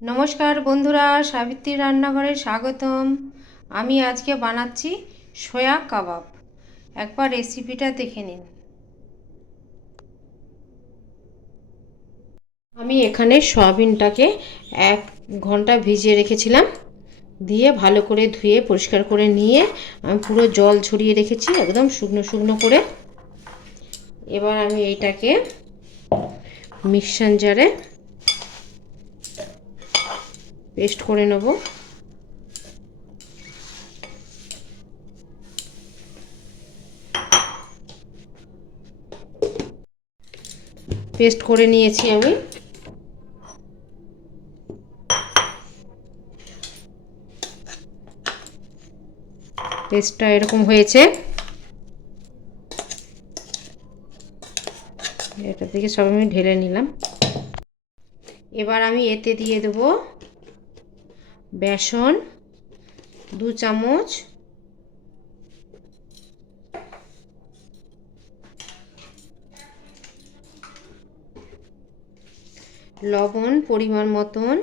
নমস্কার বন্ধুরা, সাবিত্রী রান্নাঘরে স্বাগতম। আমি আজকে বানাচ্ছি সয়া কাবাব। একবার রেসিপিটা দেখে নিন। আমি এখানে সয়াবিনটাকে 1 ঘন্টা ভিজিয়ে রেখেছিলাম, দিয়ে ভালো করে ধুয়ে পরিষ্কার করে নিয়ে আমি পুরো জল ছড়িয়ে রেখেছি একদম শুকনো শুকনো করে। এবার আমি এইটাকে মিক্সার জারে পেস্ট করে নেব। পেস্ট করে নিয়েছি আমি। পেস্টটা এরকম হয়েছে। এটা থেকে সব আমি ঢেলে নিলাম। এবার আমি এতে দিয়ে দেব বেসন 2 চামচ, লবণ পরিমাণ মতন,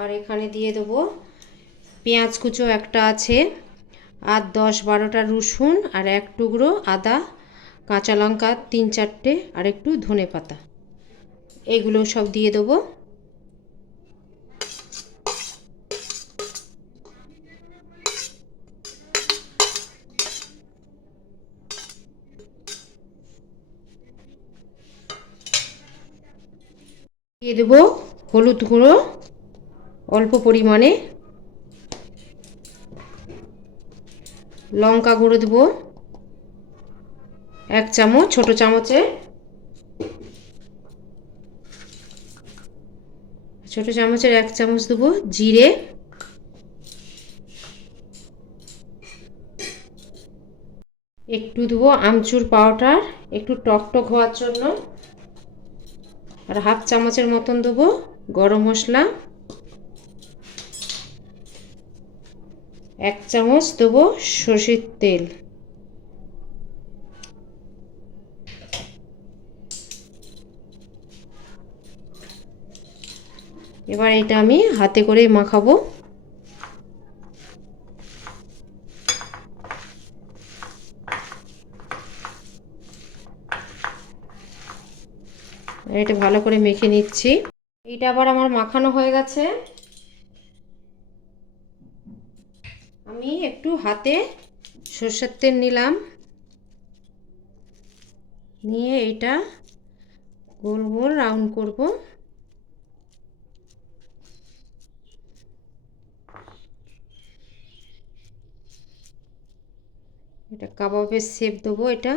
আর এখানে দিয়ে দেব পেঁয়াজ কুচো একটা আছে, আর 10-12টা রসুন, আর 1 টুকরো আদা, কাঁচা লঙ্কা 3-4টে, আর একটু ধনে পাতা। এগুলো সব দিয়ে দেবো। দিয়ে দেবো হলুদ গুঁড়ো অল্প পরিমাণে, লঙ্কা গুঁড়ো দেবো 1 চামচ, ছোটো চামচে, ছোটো চামচের 1 চামচ দেবো জিরে, একটু দেবো আমচুর পাউডার একটু টক টক হওয়ার জন্য, আর 1/2 চামচের মতন দেবো গরম মশলা, 1 চামচ দেবো সর্ষের তেল। এবার এটা আমি হাতে করে মাখাবো। এটা ভালো করে মেখে নিচ্ছি। এটা আবার আমার মাখানো হয়ে গেছে। আমি একটু হাতে সর্ষের তেল নিলাম, নিয়ে এটা গোল গোল রাউন্ড করব। এটা কাবাবের শেপ দেবো। এটা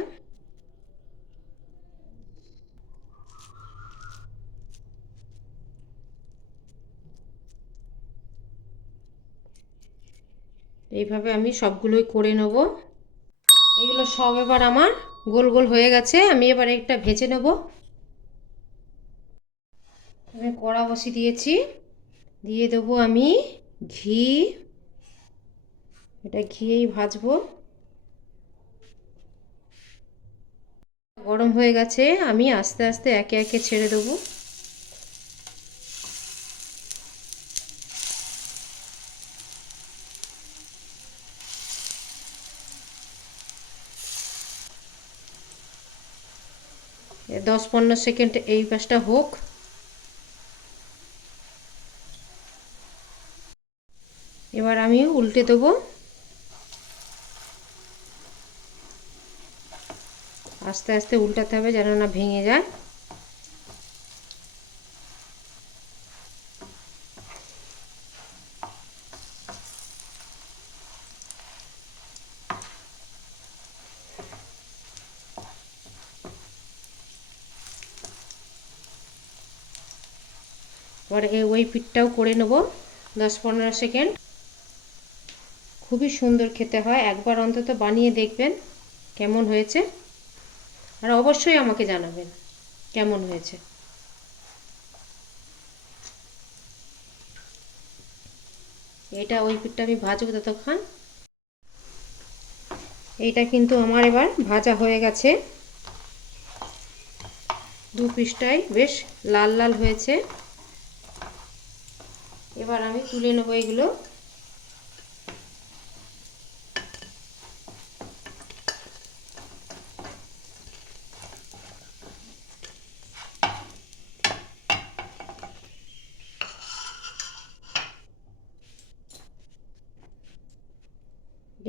এইভাবে আমি সবগুলোই করে নেব। এগুলো সব এবার আমার গোল গোল হয়ে গেছে। আমি এবার একটা ভেজে নেব। আমি কড়া বসিয়ে দিয়েছি, দিয়ে দেবো আমি ঘি। এটা ঘিয়েই ভাজবো। গরম হয়ে গেছে, আমি আস্তে আস্তে একে একে ছেড়ে দেবো। এ 10-15 সেকেন্ড এই পাশটা হোক। এবার আমি উল্টে দেবো। আস্তে আস্তে উল্টাতে হবে যেন না ভেঙে যায়। এবার ওই পিঠটাও করে নেব 10-15 সেকেন্ড। খুবই সুন্দর খেতে হয়, একবার অন্তত বানিয়ে দেখবেন কেমন হয়েছে, আর অবশ্যই আমাকে জানাবেন কেমন হয়েছে। এটা ওই পিঠটা আমি ভাজবো ততক্ষণ। এইটা কিন্তু আমার এবার ভাজা হয়ে গেছে। দু পিসটাই বেশ লাল লাল হয়েছে। এবার আমি তুলে নেবো এগুলো।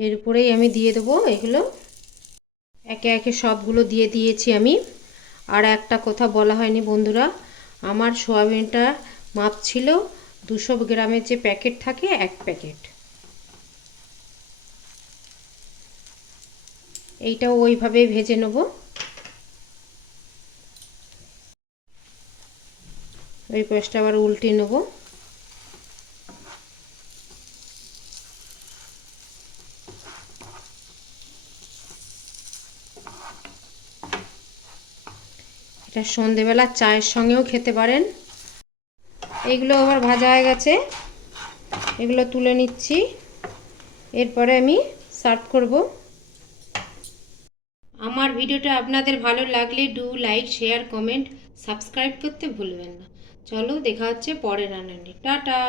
এর উপরেই আমি দিয়ে দেবো এগুলো। একে একে সবগুলো দিয়ে দিয়েছি আমি। আর একটা কথা বলা হয়নি বন্ধুরা, আমার সয়াবিনটা মাপ ছিল 200 গ্রামের যে প্যাকেট থাকে, 1 প্যাকেট। এইটাও ওইভাবেই ভেজে নেব। ওই পাশটা আবার উল্টে নেব। এটা সন্ধেবেলা চায়ের সঙ্গেও খেতে পারেন। এইগুলো আবার ভাজা হয়ে গেছে, এগুলো তুলে নিচ্ছি। এরপরে আমি সার্ভ করব। আমার ভিডিওটা আপনাদের ভালো লাগলে লাইক, শেয়ার, কমেন্ট, সাবস্ক্রাইব করতে ভুলবেন না। চলো দেখা হচ্ছে পরের রান্নায়। টাটা।